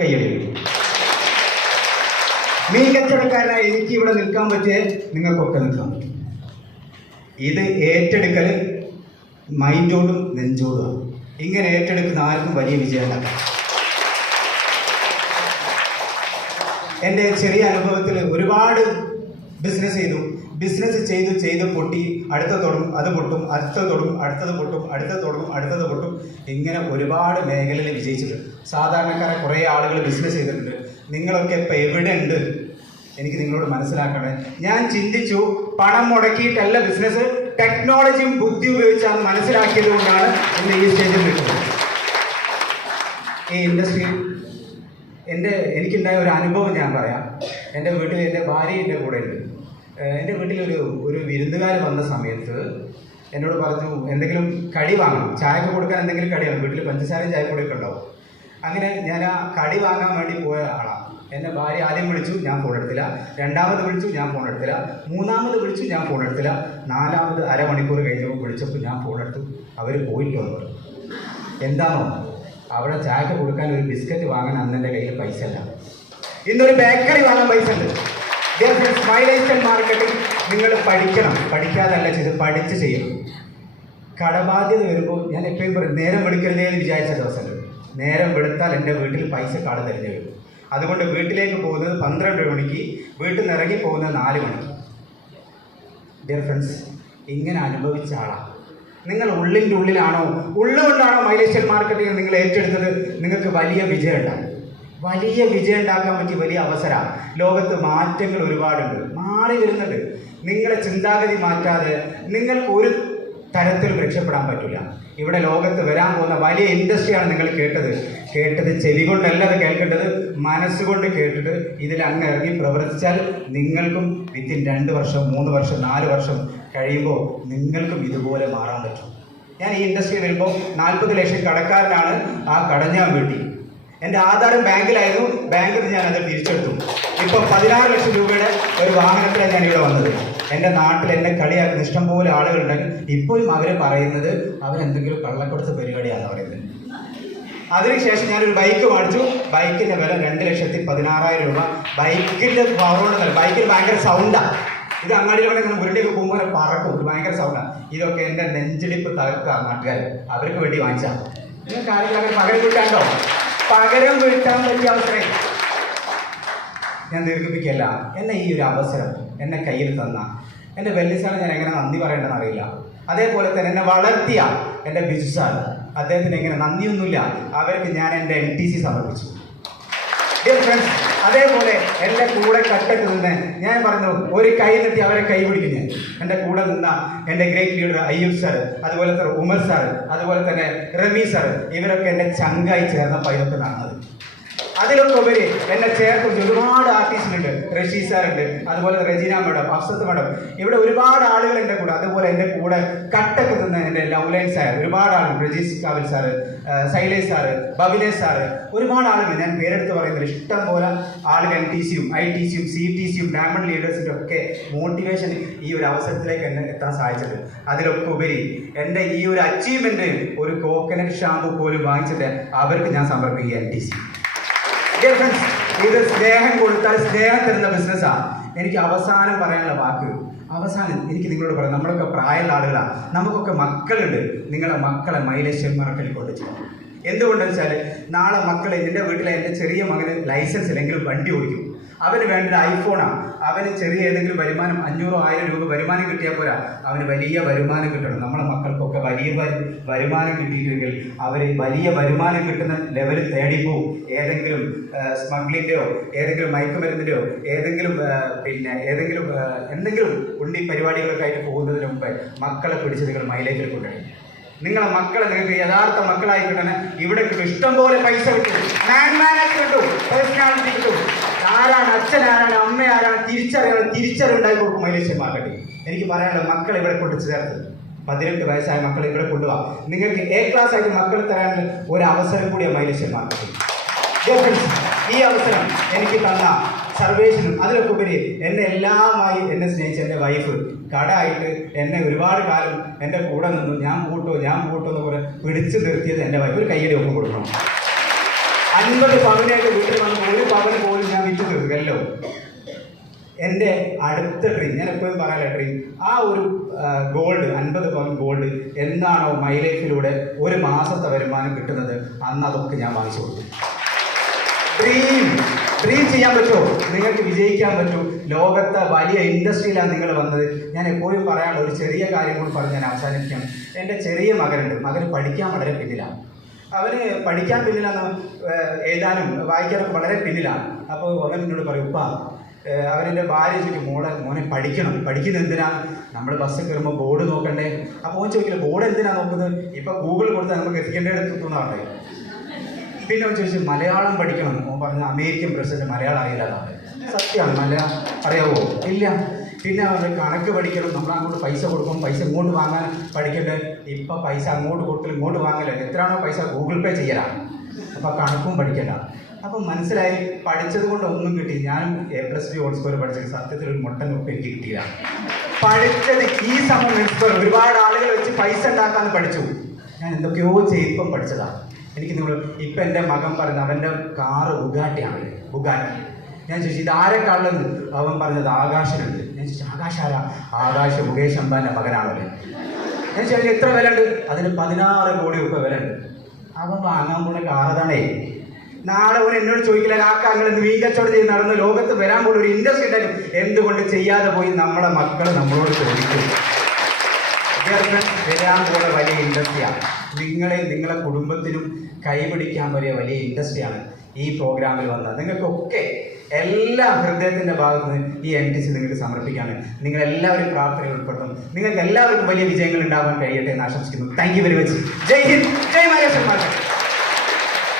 കയ്യടി എനിക്ക് ഇവിടെ നിൽക്കാൻ പറ്റിയ നിങ്ങൾക്കൊക്കെ നിൽക്കാൻ പറ്റും. ഇത് ഏറ്റെടുക്കൽ മൈൻഡോടും നെഞ്ചോടുമാണ്. ഇങ്ങനെ ഏറ്റെടുക്കുന്ന ആർക്കും വലിയ വിജയം എന്റെ എന്റെ ചെറിയ അനുഭവത്തിൽ ഒരുപാട് ബിസിനസ് ചെയ്തു. ബിസിനസ് ചെയ്ത് ചെയ്ത് പൊട്ടി അടുത്ത തുടങ്ങും അത് പൊട്ടും അടുത്തത് തുടങ്ങും അടുത്തത് പൊട്ടും അടുത്തത് തുടങ്ങും അടുത്തത് പൊട്ടും. ഇങ്ങനെ ഒരുപാട് മേഖലയിൽ വിജയിച്ചിട്ടുണ്ട്. സാധാരണക്കാരെ കുറേ ആളുകൾ ബിസിനസ് ചെയ്തിട്ടുണ്ട്. നിങ്ങളൊക്കെ ഇപ്പം എവിടെ ഉണ്ട് എനിക്ക് നിങ്ങളോട് മനസ്സിലാക്കണേ. ഞാൻ ചിന്തിച്ചു പണം മുടക്കിയിട്ടല്ല ബിസിനസ് ടെക്നോളജിയും ബുദ്ധി ഉപയോഗിച്ചാണ് മനസ്സിലാക്കിയത് കൊണ്ടാണ് ഇന്ന് ഈ സ്റ്റേജിൽ നിൽക്കുന്നത്. ഈ ഇൻഡസ്ട്രിയിൽ എന്റെ എനിക്കുണ്ടായ ഒരു അനുഭവം ഞാൻ പറയാം. എന്റെ വീട്ടിൽ എന്റെ ഭാര്യ എന്റെ കൂടെ ഉണ്ട്. എന്റെ വീട്ടിലൊരു ഒരു വിരുന്നുകാർ വന്ന സമയത്ത് എന്നോട് പറഞ്ഞു എന്തെങ്കിലും കടി വാങ്ങണം. ചായക്ക് കൊടുക്കാൻ എന്തെങ്കിലും കടിയാണ് വീട്ടിൽ പഞ്ചസാരയും ചായപ്പൊടിയൊക്കെ ഉണ്ടാവും. അങ്ങനെ ഞാൻ ആ കടി വാങ്ങാൻ വേണ്ടി പോയ ആളാണ് എന്റെ ഭാര്യ ആദ്യം വിളിച്ചു ഞാൻ ഫോൺ എടുത്തില്ല. രണ്ടാമത് വിളിച്ചു ഞാൻ ഫോൺ എടുത്തില്ല. മൂന്നാമത് വിളിച്ചു ഞാൻ ഫോൺ എടുത്തില്ല. നാലാമത് അരമണിക്കൂർ കഴിഞ്ഞപ്പോൾ വിളിച്ചപ്പോൾ ഞാൻ ഫോൺ എടുത്തു. അവർ പോയിട്ടോ എന്ന് എന്താണോ അവിടെ ചായക്ക് കൊടുക്കാൻ ഒരു ബിസ്ക്കറ്റ് വാങ്ങാൻ അന്ന് എന്റെ കയ്യിൽ പൈസ ഇന്നൊരു ബേക്കറി വാങ്ങാൻ പൈസ ഉണ്ട്. സ്മൈലൈസൺ മാർക്കറ്റിംഗ് നിങ്ങൾ പഠിക്കണം. പഠിക്കാതല്ല ചെയ്ത് പഠിച്ച് ചെയ്യണം. കടബാധ്യത വരുമ്പോൾ ഞാൻ എപ്പോഴും പറയും നേരം വെളുക്കരുതേ എന്ന് വിചാരിച്ച ദിവസം നേരം വെളുത്താൽ എന്റെ വീട്ടിൽ പൈസ കാട് തരഞ്ഞു വരും. അതുകൊണ്ട് വീട്ടിലേക്ക് പോകുന്നത് പന്ത്രണ്ട് മണിക്ക് വീട്ടിൽ നിന്ന് ഇറങ്ങി പോകുന്നത് നാല് മണിക്ക് ഡിയർ ഫ്രണ്ട്സ് ഇങ്ങനെ അനുഭവിച്ച ആളാണ് നിങ്ങൾ ഉള്ളിന്റെ ഉള്ളിലാണോ? ഉള്ളുകൊണ്ടാണോ മൈലേഷ്യൻ മാർക്കറ്റിംഗ് നിങ്ങൾ ഏറ്റെടുത്തത്? നിങ്ങൾക്ക് വലിയ വിജയം ഉണ്ടാകും വലിയ വിജയം ഉണ്ടാക്കാൻ പറ്റിയ വലിയ അവസരമാണ് ലോകത്ത് മാറ്റങ്ങൾ ഒരുപാടുണ്ട്. മാറി വരുന്നുണ്ട്. നിങ്ങളെ ചിന്താഗതി മാറ്റാതെ നിങ്ങൾക്ക് ഒരു തരത്തിൽ രക്ഷപ്പെടാൻ പറ്റില്ല. ഇവിടെ ലോകത്ത് വരാൻ പോകുന്ന വലിയ ഇൻഡസ്ട്രിയാണ് നിങ്ങൾ കേട്ടത്. കേട്ടത് ചെവി കൊണ്ടല്ല അത് കേൾക്കേണ്ടത് മനസ്സുകൊണ്ട് കേട്ടിട്ട് ഇതിൽ അങ്ങ് ഇറങ്ങി പ്രവർത്തിച്ചാൽ നിങ്ങൾക്കും വിത്തിൻ രണ്ട് വർഷം മൂന്ന് വർഷം നാല് വർഷം കഴിയുമ്പോൾ നിങ്ങൾക്കും ഇതുപോലെ മാറാൻ പറ്റും. ഞാൻ ഈ ഇൻഡസ്ട്രി വരുമ്പോൾ നാൽപ്പത് ലക്ഷം കടക്കാരനാണ് ആ കടഞ്ഞാൻ വേണ്ടി എന്റെ ആധാരം ബാങ്കിലായിരുന്നു. ബാങ്കിൽ ഞാൻ അത് തിരിച്ചെടുത്തു. ഇപ്പോൾ പതിനാറ് ലക്ഷം രൂപയുടെ ഒരു വാഹനത്തിലാണ് ഞാൻ ഇവിടെ വന്നത്. എന്റെ നാട്ടിൽ എന്നെ കളിയാക്കുന്ന ഇഷ്ടംപോലെ ആളുകളുണ്ടെങ്കിൽ ഇപ്പോഴും അവർ പറയുന്നത് അവരെന്തെങ്കിലും കള്ളക്കൊടുത്ത പരിപാടിയാണെന്ന് പറയുന്നത്. അതിനുശേഷം ഞാനൊരു ബൈക്ക് മേടിച്ചു ബൈക്കിന്റെ വില രണ്ട് ലക്ഷത്തി പതിനാറായിരം രൂപ. ബൈക്കിന്റെ പവറുകൊണ്ട് ബൈക്കിൽ ഭയങ്കര സൗണ്ടാണ് ഇത് അങ്ങാടിയിൽ വേണമെങ്കിൽ നമ്മൾ ഉരുണ്ടിയൊക്കെ പോകുമ്പോൾ പറക്കും. ഭയങ്കര സൗണ്ടാണ് ഇതൊക്കെ എന്റെ നെഞ്ചിടിപ്പ് തകർക്കുക നാട്ടുകാർ അവർക്ക് വേണ്ടി വാങ്ങിച്ചാൽ നിങ്ങൾക്ക് ആരെങ്കിലും പകരം വീട്ടാണ്ടോ പകരം വീട്ടാൻ പറ്റിയ അവസരം ഞാൻ ദീർഘിപ്പിക്കല്ല. എന്നെ ഈ ഒരു അവസരം എന്നെ കയ്യിൽ തന്ന എന്റെ വെല്ലിസാണ് ഞാൻ എങ്ങനെ നന്ദി പറയേണ്ടതെന്ന് അറിയില്ല. അതേപോലെ തന്നെ എന്നെ വളർത്തിയ എന്റെ ബിജു സാർ അദ്ദേഹത്തിന് എങ്ങനെ നന്ദിയൊന്നുമില്ല. അവർക്ക് ഞാൻ എന്റെ എൻ ടി സി സമർപ്പിച്ചു. ഡിയർ ഫ്രണ്ട്സ് അതേപോലെ എന്റെ കൂടെ കട്ടക്ക് നിന്ന് ഞാൻ പറഞ്ഞു ഒരു കൈ നീട്ടി അവരെ കൈ പിടിക്കും ഞാൻ. എന്റെ കൂടെ നിന്ന എന്റെ ഗ്രേറ്റ് ലീഡർ അയ്യൂബ് സാർ അതുപോലെ തന്നെ ഉമർ സാർ അതുപോലെ തന്നെ റമി സാർ ഇവരൊക്കെ എന്റെ ചങ്കായി ചേർന്ന ഇതൊക്കെ നടന്നത് അതിലൊക്കെ ഉപരി. എന്നെ ചേർത്ത് ഒരുപാട് ആർട്ടിസ്റ്റുണ്ട് റഷീ സാറുണ്ട് അതുപോലെ റജീന മേഡം അഫ്സത്ത് മാഡം ഇവിടെ ഒരുപാട് ആളുകൾ എന്റെ കൂടെ. അതുപോലെ എന്റെ കൂടെ കട്ടൊക്കെ തിന്ന എന്റെ ലൗലൈൻ സാർ ഒരുപാട് ആളുകൾ രജീഷ് കാവൽ sir Shailesh sir Babilesh sir ഒരുപാട് ആളുകൾ. ഞാൻ പേരെടുത്ത് പറയുന്നത് ഇഷ്ടം പോലെ ആളുകൾ എൻ ടി സിയും ഐ ടി സിയും സി ടി സിയും ഡയമണ്ട് ലീഡേഴ്സിന്റെ ഒക്കെ മോട്ടിവേഷൻ ഈ ഒരു അവസരത്തിലേക്ക് എന്നെ എത്താൻ സാധിച്ചത് അതിലൊക്കെ ഉപരി എന്റെ ഈ ഒരു അച്ചീവ്മെന്റ് ഒരു കോക്കനറ്റ് ഷാമ്പു പോലും വാങ്ങിച്ചിട്ട് അവർക്ക് ഞാൻ സമർപ്പിക്കുക എൻ ടി സി ഇത് സ്നേഹം കൊടുത്താൽ സ്നേഹം തരുന്ന ബിസിനസ്സാണ് എനിക്ക് അവസാനം പറയാനുള്ള വാക്ക്. അവസാനം എനിക്ക് നിങ്ങളോട് പറയാം. നമ്മളൊക്കെ പ്രായമുള്ള ആളുകളാണ് നമുക്കൊക്കെ മക്കളുണ്ട്. നിങ്ങളെ മക്കളെ മറക്കൽ കൊണ്ട് ചെയ്യണം. എന്തുകൊണ്ടെന്ന് വെച്ചാൽ നാളെ മക്കളെ എന്റെ വീട്ടിലെ എന്റെ ചെറിയ മകന് ലൈസൻസ് ഇല്ലെങ്കിലും വണ്ടി ഓടിക്കും. അവന് വേണ്ട ഒരു ഐഫോണാണ് അവന് ചെറിയ ഏതെങ്കിലും വരുമാനം അഞ്ഞൂറോ ആയിരം രൂപ വരുമാനം കിട്ടിയാൽ പോരാ. അവന് വലിയ വരുമാനം കിട്ടണം. നമ്മളെ മക്കൾക്കൊക്കെ വലിയ വരു- വരുമാനം കിട്ടിയില്ലെങ്കിൽ അവർ വലിയ വരുമാനം കിട്ടുന്ന ലെവലിൽ തേടിപ്പോവും ഏതെങ്കിലും സ്മഗ്ലിന്റെയോ ഏതെങ്കിലും മയക്കുമരുന്നിന്റെയോ ഏതെങ്കിലും പിന്നെ ഏതെങ്കിലും എന്തെങ്കിലും ഉണ്ണി പരിപാടികളൊക്കെ ആയിട്ട് പോകുന്നതിന് മുമ്പ് മക്കളെ പിടിച്ച് നിങ്ങൾ മൈലേജിൽ കൊണ്ടുവരും. നിങ്ങളെ മക്കളെ നിങ്ങൾക്ക് യഥാർത്ഥ മക്കളായി കിട്ടണ. ഇവിടെ ഇഷ്ടം പോലെ പൈസ കിട്ടും. കിട്ടും. പേഴ്സണാലിറ്റി കിട്ടും. ആരാണ് അച്ഛൻ ആരാണ് അമ്മ ആരാണ് തിരിച്ചറിയാൻ തിരിച്ചറിവുണ്ടായി കൊടുക്കും മൈലേശ്വരമാകട്ടെ എനിക്ക് പറയാനുള്ളത് മക്കൾ ഇവിടെ കൊണ്ട് ചേർത്ത്. പതിനെട്ട് വയസ്സായ മക്കൾ ഇവിടെ കൊണ്ടുപോകാം നിങ്ങൾക്ക് എ ക്ലാസ് ആയിട്ട് മക്കൾ തരാനുള്ള ഒരു അവസരം കൂടിയാണ് മൈലേശ്വരമാകട്ടെ ഈ അവസരം എനിക്ക് തന്ന സർവേഷനും അതിലൊക്കെ ഉപരി എന്നെ എല്ലാമായി എന്നെ സ്നേഹിച്ച എന്റെ വൈഫ് കടമായിട്ട് എന്നെ ഒരുപാട് കാലം എന്റെ കൂടെ നിന്നു. ഞാൻ കൂട്ടോ ഞാൻ കൂട്ടോ എന്ന് പറഞ്ഞ് പിടിച്ചു നിർത്തിയത് എന്റെ വൈഫ് ഒരു കൈയ്യടി ഒപ്പം കൊടുക്കണം. അൻപത് പവനായിട്ട് വീട്ടിൽ വന്ന് ഒരു പവന് പോലും ഞാൻ വിറ്റ് തീർക്കല്ലോ എന്റെ അടുത്ത ഡ്രീം ഞാൻ എപ്പോഴും പറയാല ഡ്രീം ആ ഒരു ഗോൾഡ് അൻപത് പവൻ ഗോൾഡ് എന്നാണോ മൈ ലൈഫിലൂടെ ഒരു മാസത്തെ വരുമാനം കിട്ടുന്നത് അന്ന് അതൊക്കെ ഞാൻ വാങ്ങിച്ചു കൊടുത്തു. ഡ്രീം ഡ്രീം ചെയ്യാൻ പറ്റുമോ? നിങ്ങൾക്ക് വിജയിക്കാൻ പറ്റും. ലോകത്തെ വലിയ ഇൻഡസ്ട്രിയിലാണ് നിങ്ങൾ വന്നത്. ഞാൻ എപ്പോഴും പറയാനുള്ള ഒരു ചെറിയ കാര്യം കൂടി പറഞ്ഞ് ഞാൻ അവസാനിപ്പിക്കാം. എന്റെ ചെറിയ മകനുണ്ട്. മകന് പഠിക്കാൻ വളരെ പിന്നിലാണ്. അവന് പഠിക്കാൻ പിന്നിലാണ് എഴുതാനും വായിക്കാനൊക്കെ വളരെ പിന്നിലാണ്. അപ്പോൾ അവൻ എന്നോട് പറയും ഉപ്പ ഏഹ്, അവനെന്റെ ഭാര്യ ചോദിക്കും മോളെ മോനെ പഠിക്കണം. പഠിക്കുന്നത് എന്തിനാ? നമ്മൾ ബസ്സിൽ കയറുമ്പോൾ ബോർഡ് നോക്കണ്ടേ? അപ്പോൾ ഓൻ ചോദിക്കില്ല ബോർഡ് എന്തിനാ നോക്കുന്നത്? ഇപ്പം ഗൂഗിൾ കൊടുത്താൽ നമുക്ക് എത്തിക്കേണ്ടത് എത്തുന്നതാണ് പിന്നെ അവൻ ചോദിച്ചു മലയാളം പഠിക്കണം. ഓൻ പറഞ്ഞ അമേരിക്കൻ പ്രസിഡന്റ് മലയാളം അറിയില്ല സത്യമാണ് മലയാളം അറിയാവോ? ഇല്ല. പിന്നെ അവർ കണക്ക് പഠിക്കണം. നമ്മൾ അങ്ങോട്ട് പൈസ കൊടുക്കും പൈസ ഇങ്ങോട്ട് വാങ്ങാൻ പഠിക്കണ്ടേ? ഇപ്പൊ പൈസ അങ്ങോട്ട് കൊടുക്കൽ ഇങ്ങോട്ട് വാങ്ങല എത്രയാണോ പൈസ ഗൂഗിൾ പേ ചെയ്യലാണ്. അപ്പൊ കണക്കും പഠിക്കണ്ട. അപ്പം മനസ്സിലായി പഠിച്ചത് കൊണ്ട് ഒന്നും കിട്ടി. ഞാനും എ പ്ലസ് ബി സ്കോർ പഠിച്ചത് സത്യത്തിൽ ഒരു മുട്ടൻ ഉപ്പ് എനിക്ക് കിട്ടിയില്ല. പഠിച്ചത് ഈ സമയം ഒരുപാട് ആളുകൾ വെച്ച് പൈസ ഉണ്ടാക്കാന്ന് പഠിച്ചു. ഞാൻ എന്തൊക്കെയോ ചെയ്യിപ്പം പഠിച്ചതാണ് എനിക്ക് നിങ്ങൾ ഇപ്പം എന്റെ മകൻ പറഞ്ഞ അവന്റെ കാറ് ബുഗാട്ടിയാണ് ഉഗാട്ടി. ഞാൻ ചോദിച്ചു ഇത് ആരെക്കാളും അവൻ പറഞ്ഞത് ആകാശനുണ്ട്. ഞാൻ ചോദിച്ചു ആകാശ ആരാ? ആകാശ് മുകേഷ് അംബാന്റെ മകനാണല്ലേ ഞാൻ ചോദിച്ചു എത്ര വില ഉണ്ട് അതിന് പതിനാറ് കോടി രൂപ വില ഉണ്ട് അവൻ വാങ്ങാൻ പോണ കാറതാണേ നാളെ അവൻ എന്നോട് ചോദിക്കില്ല കാക്ക അങ്ങനെ മീൻ കച്ചവടം ചെയ്ത് നടന്ന് ലോകത്ത് വരാൻ പോലും ഒരു ഇൻട്രസ്റ്റ് ഉണ്ടായിരുന്നു എന്തുകൊണ്ട് ചെയ്യാതെ പോയി? നമ്മളെ മക്കൾ നമ്മളോട് ചോദിക്കും. വരാൻ പോലെ വലിയ ഇൻഡസ്ട്രിയാണ് നിങ്ങളെ നിങ്ങളെ കുടുംബത്തിനും കൈപിടിക്കാൻ വലിയ വലിയ ഇൻഡസ്ട്രിയാണ് ഈ പ്രോഗ്രാമിൽ വന്നത്. നിങ്ങൾക്കൊക്കെ എല്ലാ ഹൃദയത്തിന്റെ ഭാഗത്ത് നിന്ന് ഈ എൻ ടി സി നിങ്ങൾക്ക് സമർപ്പിക്കാണ്. നിങ്ങൾ എല്ലാവരും പ്രാർത്ഥനയിൽ ഉൾപ്പെടുത്തും. നിങ്ങൾക്ക് എല്ലാവർക്കും വലിയ വിജയങ്ങൾ ഉണ്ടാവാൻ കഴിയട്ടെ എന്ന് ആശംസിക്കുന്നു. Thank you very much Jai Hind. Jai Mahesh